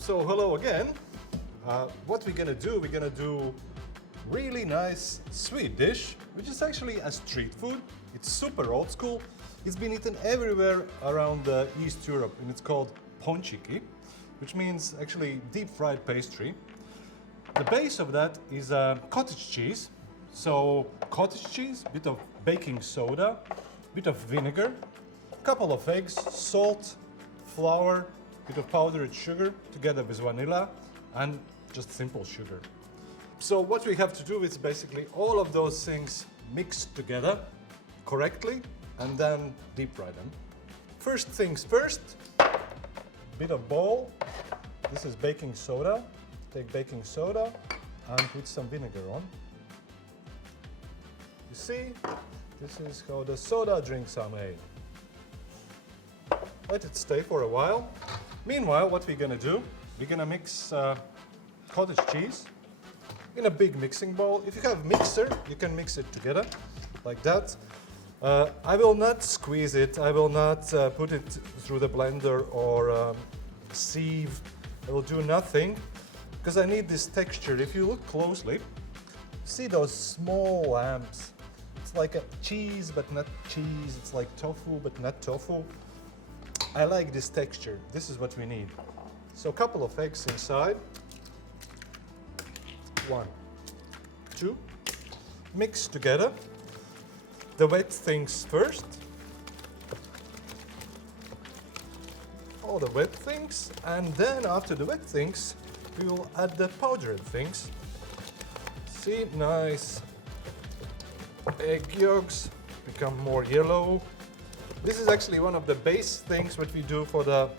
So hello again. What we're gonna do really nice sweet dish, which is actually a street food. It's super old school. It's been eaten everywhere around East Europe, and it's called pončiki, which means actually deep fried pastry. The base of that is cottage cheese. So cottage cheese, bit of baking soda, bit of vinegar, couple of eggs, salt, flour, bit of powdered sugar together with vanilla, and just simple sugar. So what we have to do is basically all of those things mixed together correctly and then deep fry them. First things first, bit of bowl. This is baking soda. Take baking soda and put some vinegar on. You see, this is how the soda drinks are made. Let it stay for a while. Meanwhile, what we're gonna do, we're gonna mix cottage cheese in a big mixing bowl. If you have a mixer, you can mix it together like that. I will not squeeze it. I will not put it through the blender or sieve. I will do nothing because I need this texture. If you look closely, see those small lumps. It's like a cheese but not cheese. It's like tofu but not tofu. I like this texture. This is what we need. So a couple of eggs inside. 1, 2. Mix together. The wet things first. All the wet things. And then after the wet things, we will add the powdered things. See, nice egg yolks become more yellow. This is actually one of the base things what we do for the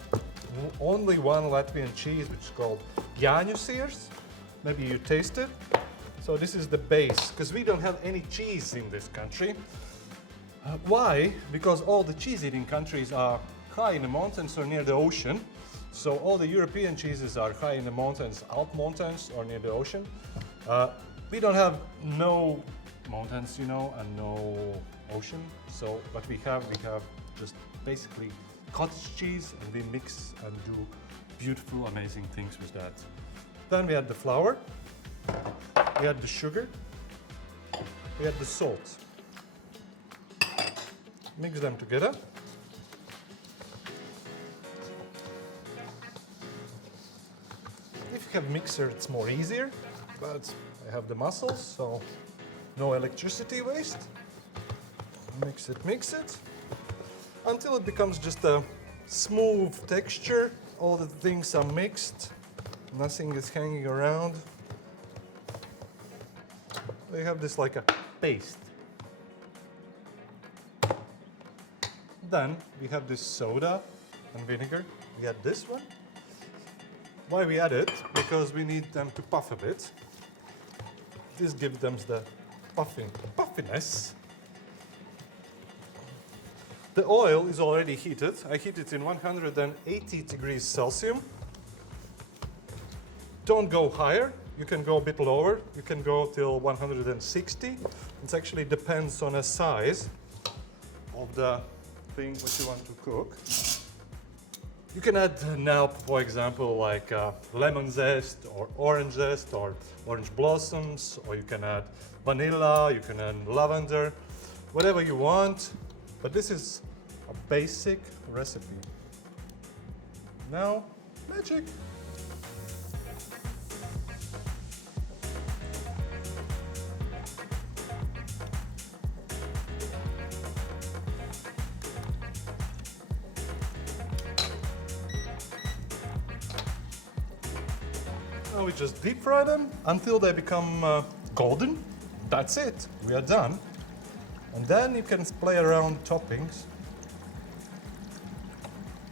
only one Latvian cheese, which is called Jāņu sirs. Maybe you taste it. So this is the base, because we don't have any cheese in this country. Why? Because all the cheese-eating countries are high in the mountains or near the ocean. So all the European cheeses are high in the mountains, Alp mountains or near the ocean. We don't have no mountains, you know, and no ocean. So what we have just basically cottage cheese, and we mix and do beautiful, amazing things with that. Then we add the flour, we add the sugar, we add the salt. Mix them together. If you have a mixer, it's more easier, but I have the muscles, so no electricity waste. Mix it, until it becomes just a smooth texture. All the things are mixed, nothing is hanging around. They have this like a paste. Then we have this soda and vinegar. We add this one. Why we add it? Because we need them to puff a bit. This gives them the puffiness. The oil is already heated. I heat it in 180 degrees Celsius. Don't go higher. You can go a bit lower. You can go till 160. It actually depends on the size of the thing what you want to cook. You can add now, for example, like lemon zest or orange blossoms, or you can add vanilla, you can add lavender, whatever you want. But this is a basic recipe. Now, magic. Now we just deep fry them until they become golden. That's it, we are done. And then you can play around toppings.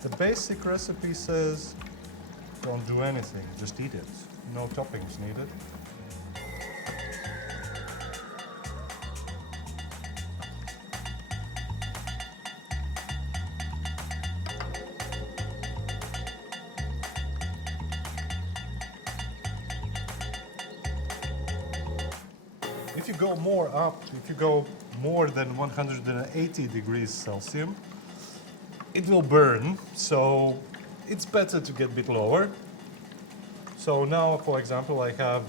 The basic recipe says don't do anything, just eat it. No toppings needed. If you go more up, if you go more than 180 degrees Celsius, it will burn, so it's better to get a bit lower. So now, for example, I have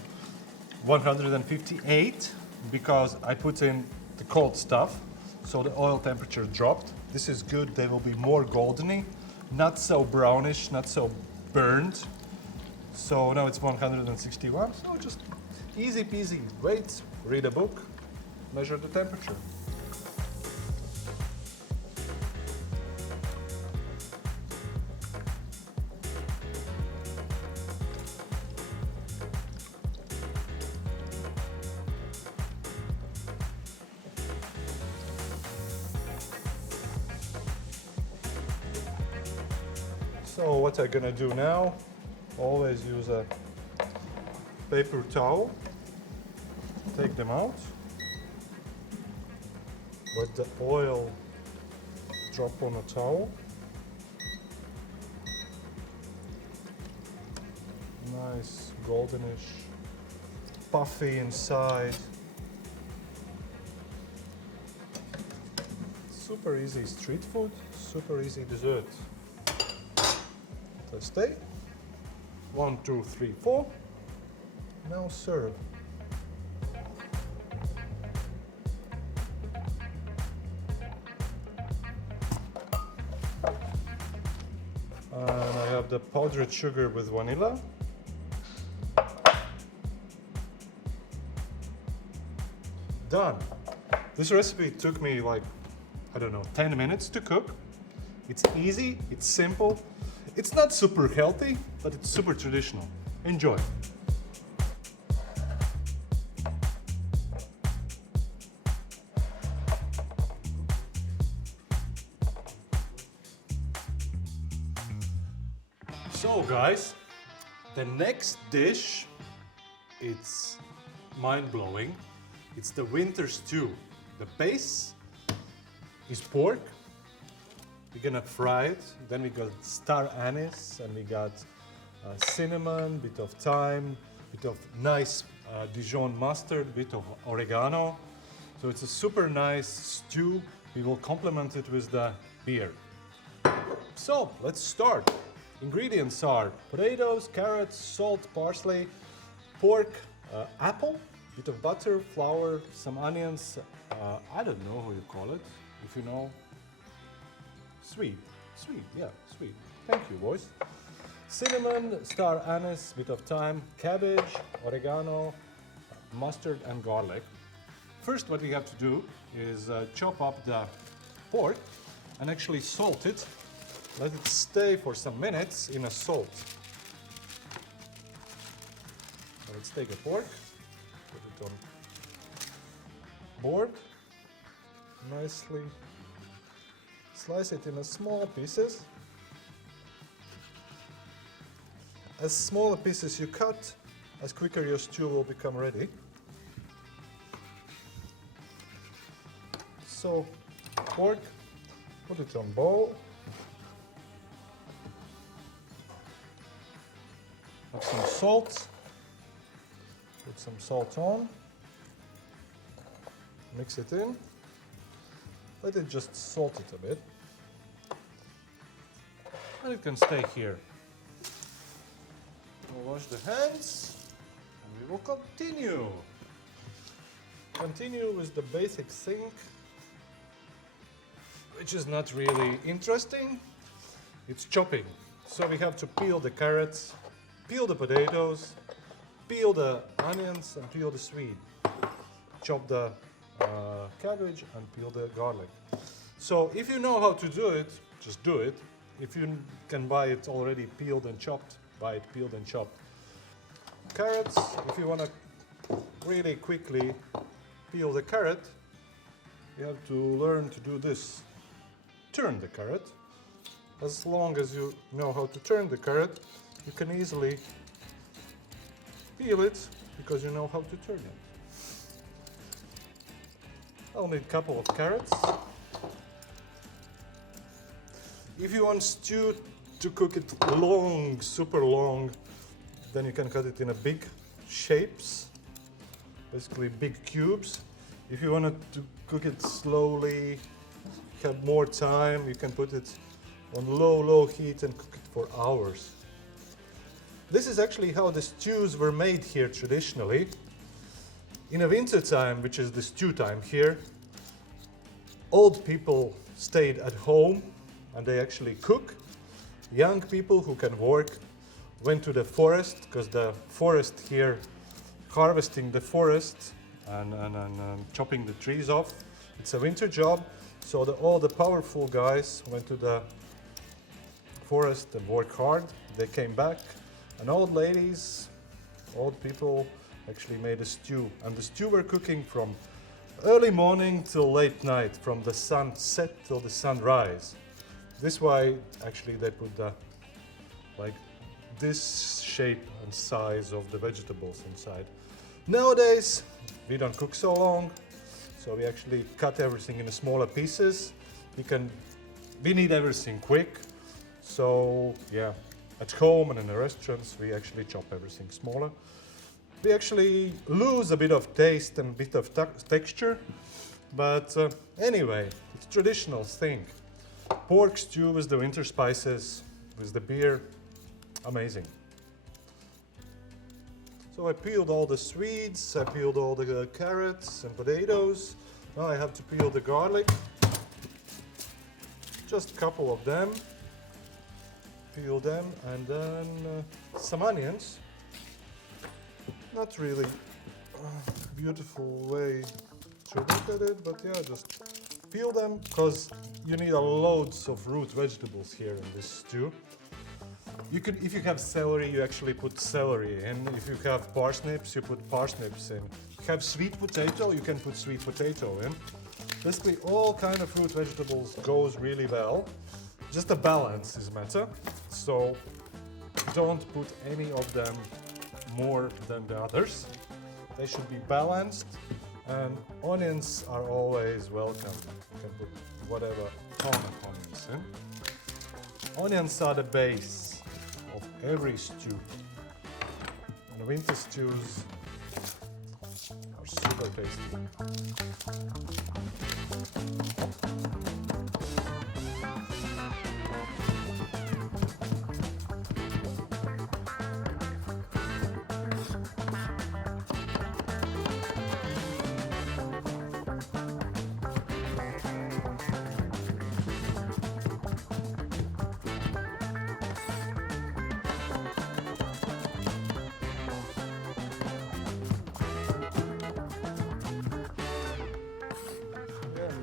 158 because I put in the cold stuff, so the oil temperature dropped. This is good. They will be more goldeny, not so brownish, not so burned. So now it's 161. So just easy peasy. Wait, read a book, measure the temperature. So what I'm gonna do now, always use a paper towel, take them out, let the oil drop on a towel. Nice goldenish, puffy inside. Super easy street food, super easy dessert. Let's stay. 1, 2, 3, 4. Now serve. And I have the powdered sugar with vanilla. Done. This recipe took me like, I don't know, 10 minutes to cook. It's easy, it's simple. It's not super healthy, but it's super traditional. Enjoy. So guys, the next dish, it's mind-blowing. It's the winter stew. The base is pork. We're gonna fry it. Then we got star anise, and we got cinnamon, bit of thyme, bit of nice Dijon mustard, bit of oregano. So it's a super nice stew. We will complement it with the beer. So let's start. Ingredients are potatoes, carrots, salt, parsley, pork, apple, bit of butter, flour, some onions. I don't know how you call it. If you know. Sweet, yeah, sweet. Thank you, boys. Cinnamon, star anise, bit of thyme, cabbage, oregano, mustard, and garlic. First, what we have to do is chop up the pork and actually salt it. Let it stay for some minutes in a salt. So let's take a pork, put it on board, nicely. Slice it in small pieces. As smaller pieces you cut, as quicker your stew will become ready. So, pork, put it on bowl. Have some salt. Put some salt on. Mix it in. Let it just salt it a bit. And it can stay here. We'll wash the hands and we will continue. Continue with the basic thing, which is not really interesting. It's chopping. So we have to peel the carrots, peel the potatoes, peel the onions, and peel the sweet. Chop the cabbage and peel the garlic. So if you know how to do it, just do it. If you can buy it already peeled and chopped, buy it peeled and chopped. Carrots, if you want to really quickly peel the carrot, you have to learn to do this. Turn the carrot. As long as you know how to turn the carrot, you can easily peel it because you know how to turn it. I'll need a couple of carrots. If you want stew to cook it long, super long, then you can cut it in a big shapes, basically big cubes. If you want to cook it slowly, have more time, you can put it on low heat and cook it for hours. This is actually how the stews were made here traditionally. In the winter time, which is the stew time here, old people stayed at home and they actually cook. Young people who can work went to the forest, because the forest here, harvesting the forest and chopping the trees off, it's a winter job. So all the powerful guys went to the forest and worked hard. They came back, and old ladies, old people actually made a stew. And the stew were cooking from early morning till late night, from the sunset till the sunrise. This is why actually they put the, like, this shape and size of the vegetables inside. Nowadays, we don't cook so long, so we actually cut everything into smaller pieces. We need everything quick, so yeah, at home and in the restaurants, we actually chop everything smaller. We actually lose a bit of taste and a bit of texture, but anyway, it's a traditional thing. Pork stew with the winter spices, with the beer, amazing. So I peeled all the sweets, I peeled all the carrots and potatoes. Now I have to peel the garlic. Just a couple of them. Peel them, and then some onions. Not really a beautiful way to look at it, but yeah, just peel them, because you need loads of root vegetables here in this stew. If you have celery, you actually put celery in. If you have parsnips, you put parsnips in. If you have sweet potato, you can put sweet potato in. Basically, all kind of root vegetables goes really well. Just the balance is matter. So don't put any of them more than the others. They should be balanced, and onions are always welcome. You can put whatever ton of onions in. Onions are the base of every stew. And the winter stews are super tasty.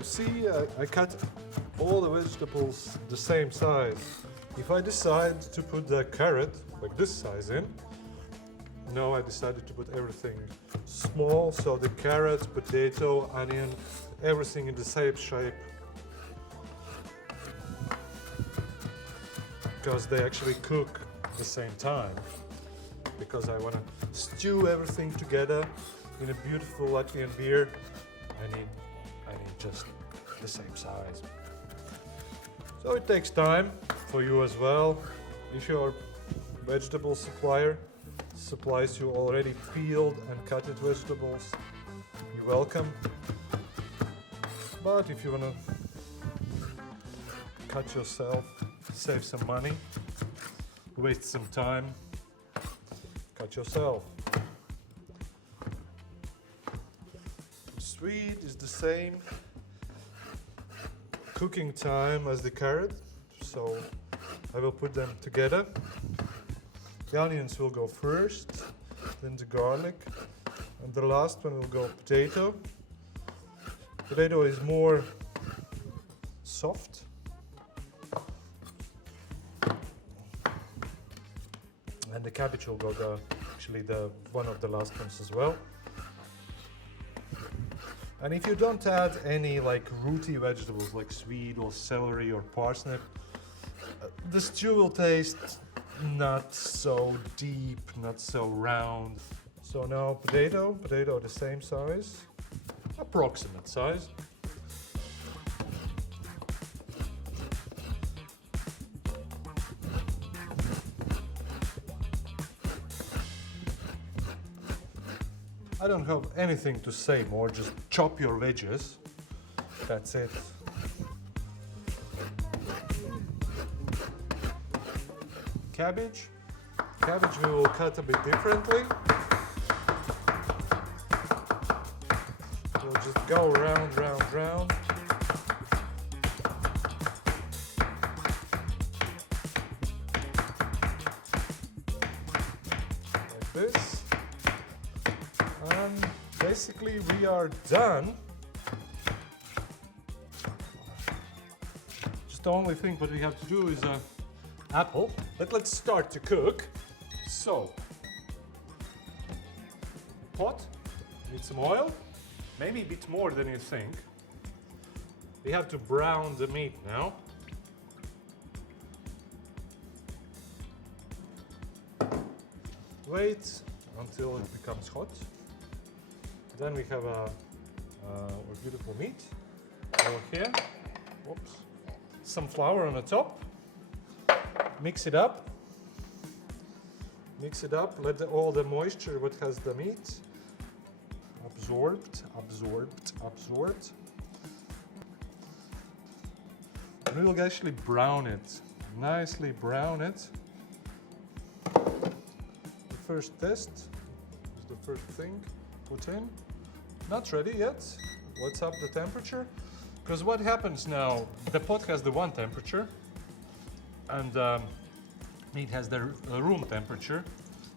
See, I cut all the vegetables the same size. If I decide to put the carrot, like this size in, now I decided to put everything small, so the carrot, potato, onion, everything in the same shape. Because they actually cook at the same time. Because I want to stew everything together in a beautiful Latvian beer. I need just the same size. So it takes time for you as well. If your vegetable supplier supplies you already peeled and cutted vegetables, you're welcome. But if you want to cut yourself, save some money, waste some time, cut yourself. Sweet is the same cooking time as the carrot, so I will put them together. The onions will go first, then the garlic, and the last one will go potato. Potato is more soft. And the cabbage will go actually one of the last ones as well. And if you don't add any like rooty vegetables like sweet or celery or parsnip, the stew will taste not so deep, not so round. So now potato the same size, approximate size. I don't have anything to say more, just chop your veggies. That's it. Cabbage, cabbage we will cut a bit differently. We'll just go round, round, round. Like this. And basically we are done. Just the only thing what we have to do is apple. But let's start to cook. So, pot, need some oil, maybe a bit more than you think. We have to brown the meat now. Wait until it becomes hot. Then we have our beautiful meat over here. Whoops. Some flour on the top. Mix it up. Mix it up. Let all the moisture what has the meat absorbed. We will actually brown it. Nicely brown it. The first test is the first thing put in. Not ready yet. Let's up the temperature. Because what happens now, the pot has the one temperature and meat has the room temperature.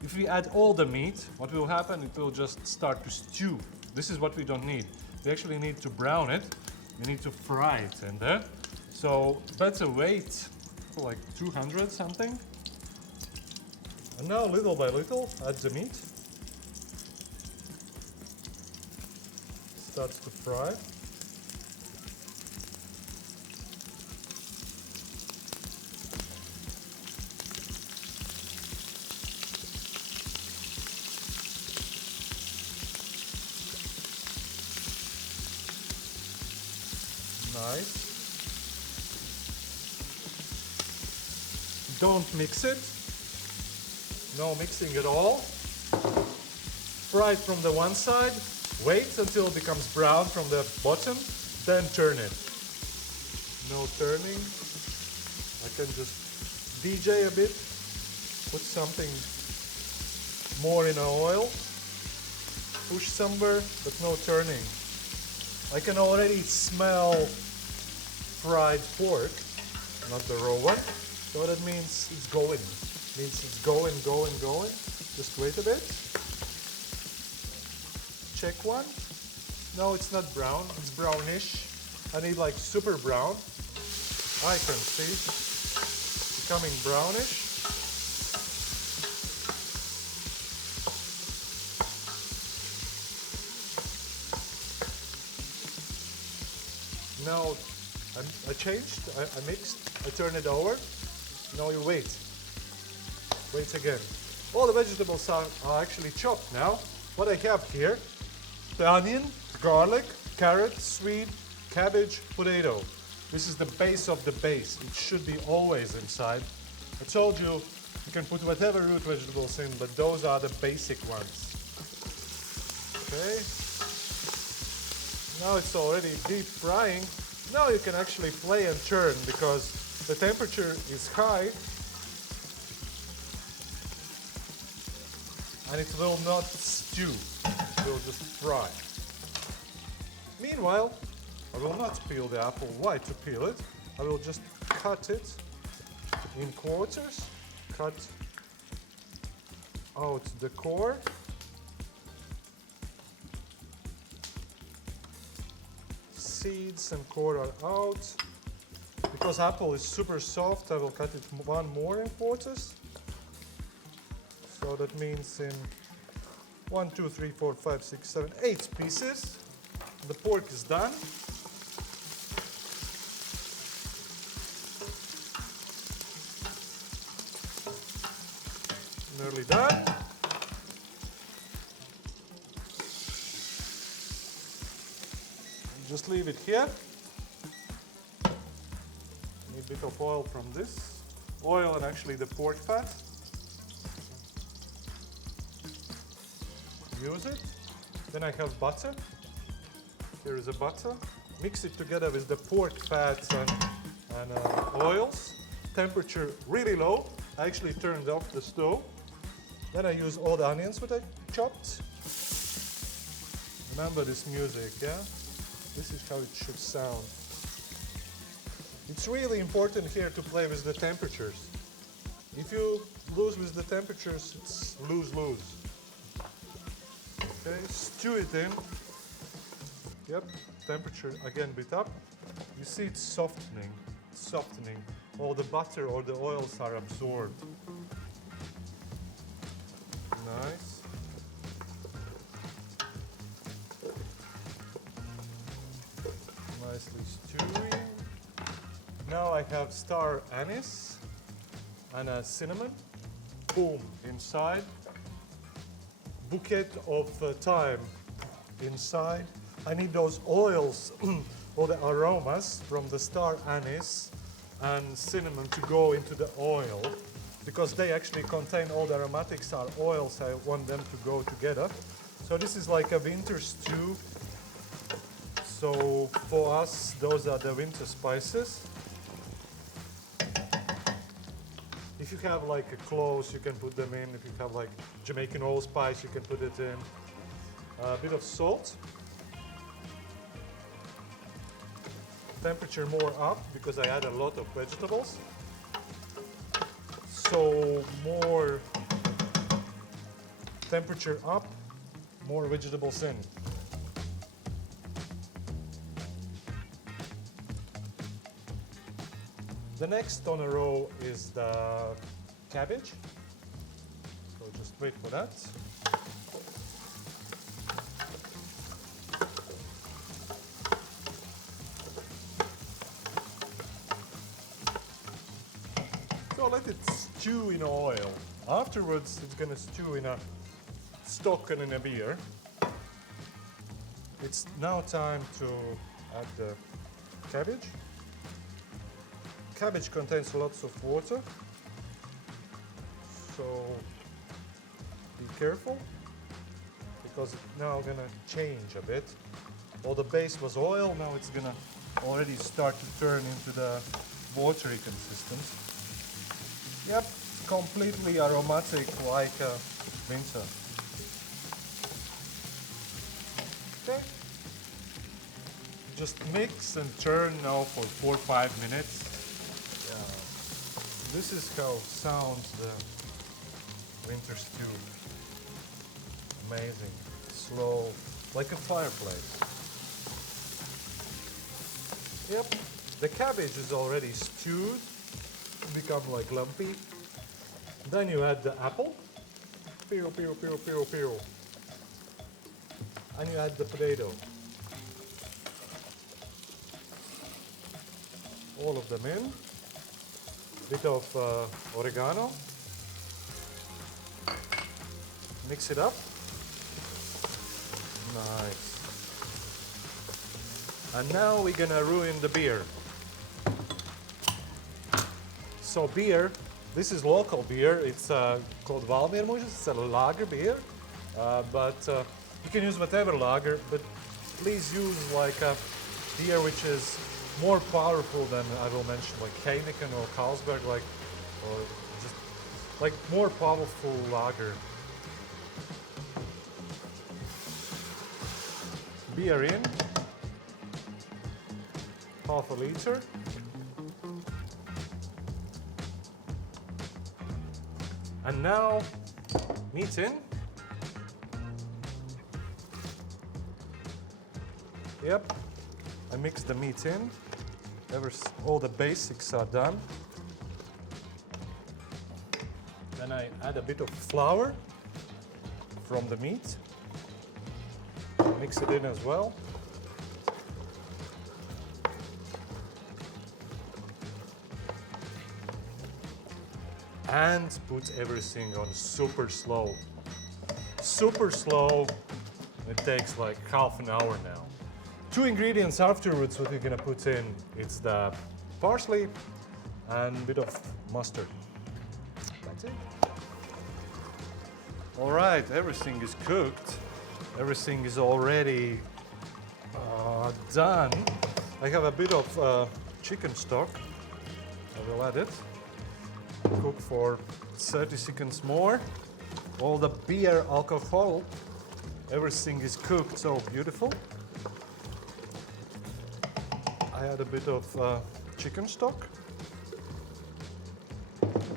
If we add all the meat, what will happen, it will just start to stew. This is what we don't need. We actually need to brown it. We need to fry it in there. So better wait for like 200 something. And now little by little, add the meat. Starts to fry. Nice. Don't mix it. No mixing at all. Fry it from the one side. Wait until it becomes brown from the bottom. Then turn it. No turning. I can just DJ a bit. Put something more in oil. Push somewhere, but no turning. I can already smell fried pork, not the raw one. So that means it's going. Means it's going. Just wait a bit. Check one. No, it's not brown. It's brownish. I need like super brown. I can see becoming brownish. Now I changed, I mixed, I turn it over. Now you wait. Wait again. All the vegetables are actually chopped now. What I have here, the onion, garlic, carrot, sweet, cabbage, potato. This is the base of the base. It should be always inside. I told you, you can put whatever root vegetables in, but those are the basic ones. Okay. Now it's already deep frying. Now you can actually play and turn because the temperature is high and it will not stew, it will just fry. Meanwhile, I will not peel the apple. Why to peel it? I will just cut it in quarters, cut out the core. Seeds and core are out. Because apple is super soft, I will cut it one more in quarters. So that means in 1, 2, 3, 4, 5, 6, 7, 8 pieces. The pork is done. Nearly done. Just leave it here. Need a bit of oil from this. Oil and actually the pork fat. Use it. Then I have butter. Here is a butter. Mix it together with the pork fats and oils. Temperature really low. I actually turned off the stove. Then I use all the onions which I chopped. Remember this music, yeah? This is how it should sound. It's really important here to play with the temperatures. If you lose with the temperatures, it's lose-lose. Okay, stew it in. Yep, temperature again bit up. You see it's softening, All the butter or the oils are absorbed. Nice. Nicely stewing. Now I have star anise and a cinnamon. Boom, inside. Bouquet of thyme inside. I need those oils or the aromas from the star anise and cinnamon to go into the oil because they actually contain all the aromatics are oils. I want them to go together. So this is like a winter stew. So for us, those are the winter spices. If you have like a cloves, you can put them in. If you have like Jamaican allspice, you can put it in. A bit of salt. Temperature more up because I add a lot of vegetables. So more temperature up, more vegetables in. The next on a row is the cabbage. So just wait for that. So let it stew in oil. Afterwards, it's going to stew in a stock and in a beer. It's now time to add the cabbage. Cabbage contains lots of water, so be careful because it's now going to change a bit. Well, the base was oil, now it's going to already start to turn into the watery consistency. Yep, completely aromatic like winter. Okay. Just mix and turn now for 4 or 5 minutes. This is how sounds the winter stew. Amazing, slow, like a fireplace. Yep, the cabbage is already stewed, become like lumpy. Then you add the apple, peel, peel, peel, peel, peel. And you add the potato. All of them in. Bit of oregano. Mix it up. Nice. And now we're gonna ruin the beer. So beer, this is local beer. It's called Valmiermužas. It's a lager beer, but you can use whatever lager. But please use like a beer which is more powerful than I will mention, like Heineken or Carlsberg, or just like more powerful lager. Beer in, half a liter. And now meat in. Yep, I mix the meat in. All the basics are done. Then I add a bit of flour from the meat. Mix it in as well. And put everything on super slow. Super slow. It takes like half an hour now. 2 ingredients afterwards what you're gonna put in. It's the parsley and a bit of mustard. That's it. All right, everything is cooked. Everything is already done. I have a bit of chicken stock. I will add it. Cook for 30 seconds more. all the beer alcohol, everything is cooked so beautiful. I add a bit of chicken stock.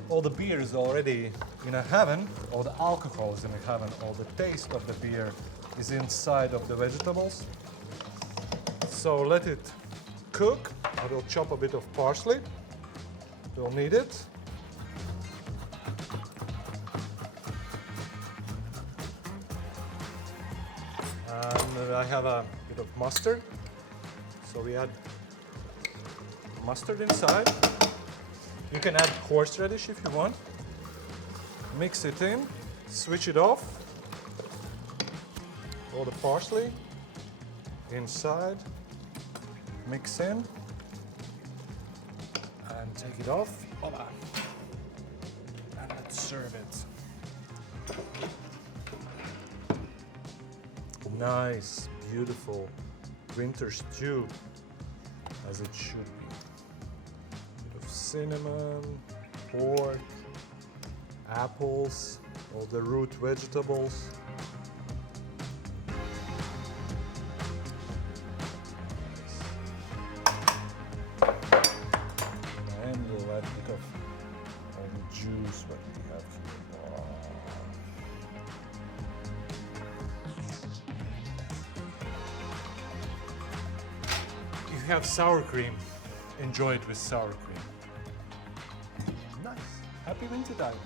All the beer is already in a heaven, all the alcohol is in a heaven, all the taste of the beer is inside of the vegetables. So let it cook. I will chop a bit of parsley. We'll need it. And I have a bit of mustard. So we add mustard inside. You can add horseradish if you want. Mix it in, switch it off. All the parsley inside, mix in, and take it off. Voila. And let's serve it. Nice, beautiful winter stew, as it should be. Bit of cinnamon, pork, apples, all the root vegetables. And we'll add a bit of all the juice what we have here. Wow. If you have sour cream, enjoy it with sour cream. Nice. Happy winter time.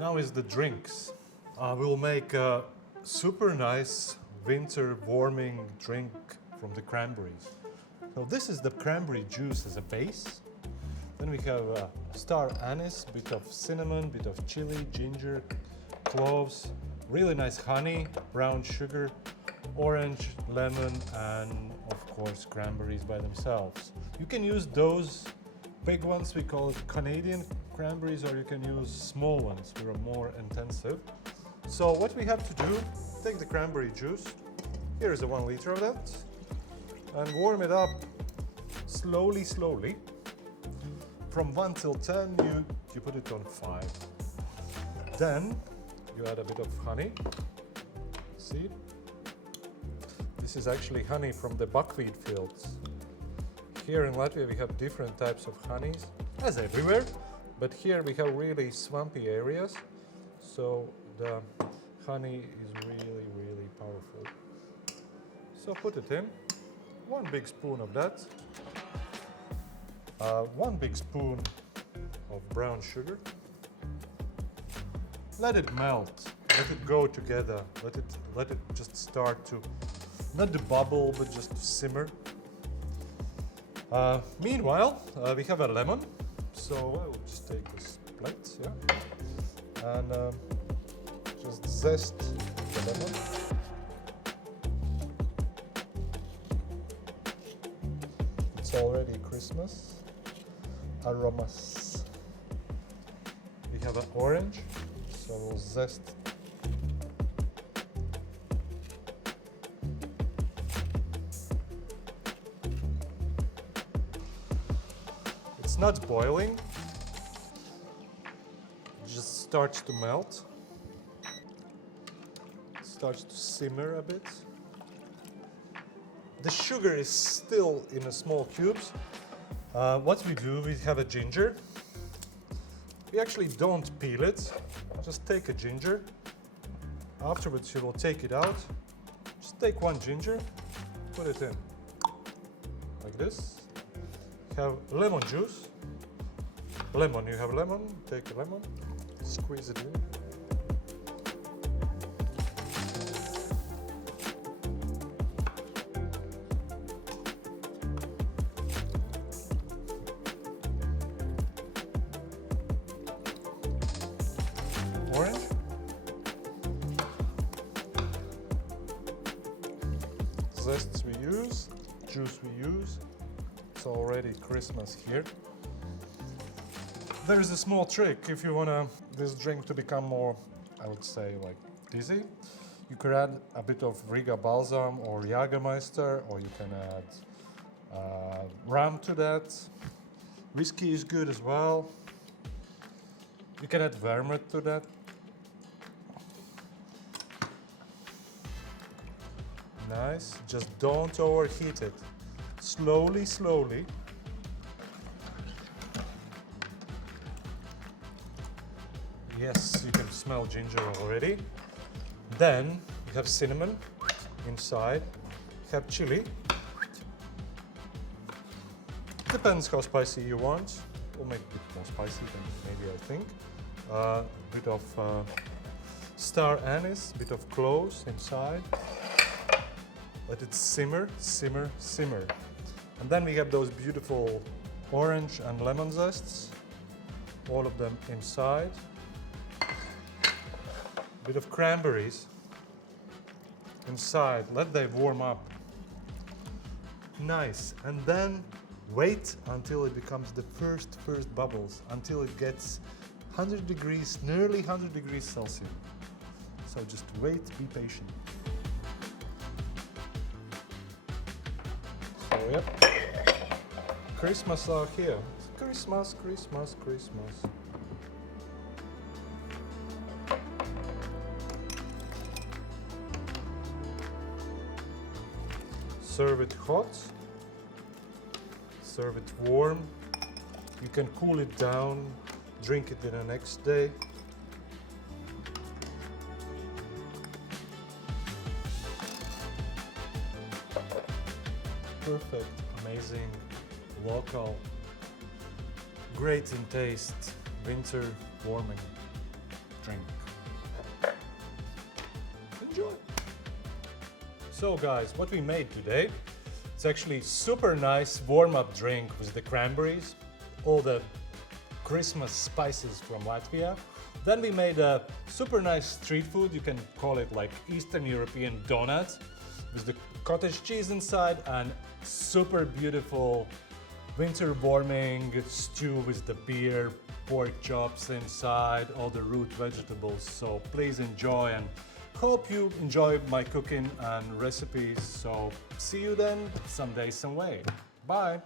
Now is the drinks. We'll make a super nice winter warming drink from the cranberries. So this is the cranberry juice as a base. Then we have star anise, bit of cinnamon, bit of chili, ginger, cloves, really nice honey, brown sugar, orange, lemon, and of course cranberries by themselves. You can use those big ones, we call it Canadian cranberries, or you can use small ones, which are more intensive. So what we have to do, take the cranberry juice, here is a 1 liter of that, and warm it up slowly. From 1 till 10, you put it on 5. Then you add a bit of honey. See? This is actually honey from the buckwheat fields. Here in Latvia we have different types of honeys, as everywhere, but here we have really swampy areas, so the honey is really powerful. So put it in, 1 big spoon of that, 1 big spoon of brown sugar. Let it melt, let it go together, let it just start to, not to bubble, but just to simmer. Meanwhile, we have a lemon, so I will just take this plate, yeah, and just zest the lemon. It's already Christmas aromas. We have an orange, so we'll zest. It's not boiling, it just starts to melt, it starts to simmer a bit. The sugar is still in a small cubes. What we do, we have a ginger. We actually don't peel it, just take a ginger. Afterwards you will take it out. Just take 1 ginger, put it in, like this. You have lemon juice. Lemon, you have lemon, take a lemon, squeeze it in. Orange. Zests we use, juice we use. It's already Christmas here. There is a small trick if you want this drink to become more, I would say, like dizzy. You could add a bit of Riga Balsam or Jagermeister, or you can add rum to that. Whiskey is good as well. You can add vermouth to that. Nice. Just don't overheat it. Slowly, slowly. Yes, you can smell ginger already. Then you have cinnamon inside. You have chili. Depends how spicy you want. We'll make it a bit more spicy than maybe I think. Bit of star anise, bit of cloves inside. Let it simmer, simmer, simmer. And then we have those beautiful orange and lemon zests. All of them inside. Bit of cranberries inside. Let them warm up. Nice. And then wait until it becomes the first bubbles, until it gets 100 degrees, nearly 100 degrees Celsius. So just wait, be patient. So yep, Christmas are here. Christmas, Christmas, Christmas. Serve it hot. Serve it warm. You can cool it down, drink it the next day. Perfect, amazing, local, great in taste, winter warming drink. Enjoy! So guys, what we made today, it's actually super nice warm-up drink with the cranberries, all the Christmas spices from Latvia. Then we made a super nice street food, you can call it like Eastern European donut, with the cottage cheese inside and super beautiful winter warming stew with the beer, pork chops inside, all the root vegetables. So please enjoy and hope you enjoy my cooking and recipes. So see you then someday, some way. Bye.